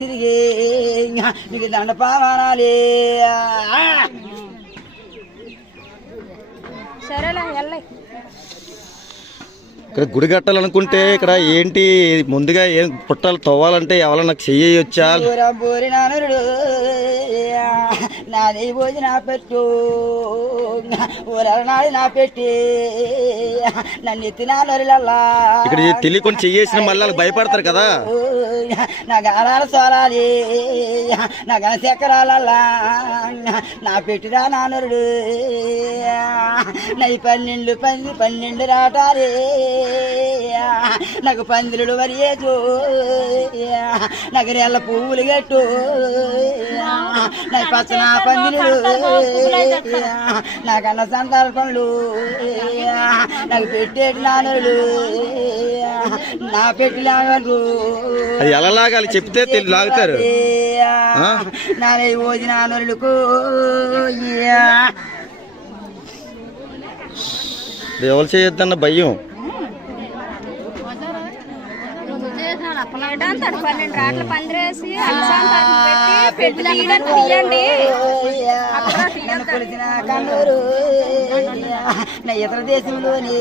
తిరిగే నీకు దండపావానాలే సరేలే వెళ్ళే. ఇక్కడ గుడి కట్టాలనుకుంటే ఇక్కడ ఏంటి ముందుగా ఏం పుట్టాలు తవ్వాలంటే ఎవరన్నా చెయ్యొచ్చా? బోరి నానుడు నాది భోజి నా పెట్టు ఊరనాడు నా పెట్టి నన్ను ఎత్తినాలల్లా ఇక్కడ తెలియకుండా చెయ్యేసిన మళ్ళీ వాళ్ళు భయపడతారు కదా. నా గానాలు సోలాలి నా గన చక్రాలల్లా నా పెట్టిరా నానుడు నై 12 రాటాలే నాకు పందిరుడు వరియేటు నాకు రెల్ల పువ్వులు గట్టు నాకు పచ్చన పందిరుడు నాకన్న సంతాల పనులు నాకు పెట్టేటి నానులు నా పెట్టి లాగరు అది ఎలా లాగాలి చెప్తే లాగుతారు. నా ఓజి నానులకు ఎవరు చేయొద్దన్న భయం. 12 రాట్ల పందిరేసి పెట్టి తీయండి. కన్నూరు నా ఇతర దేశంలోని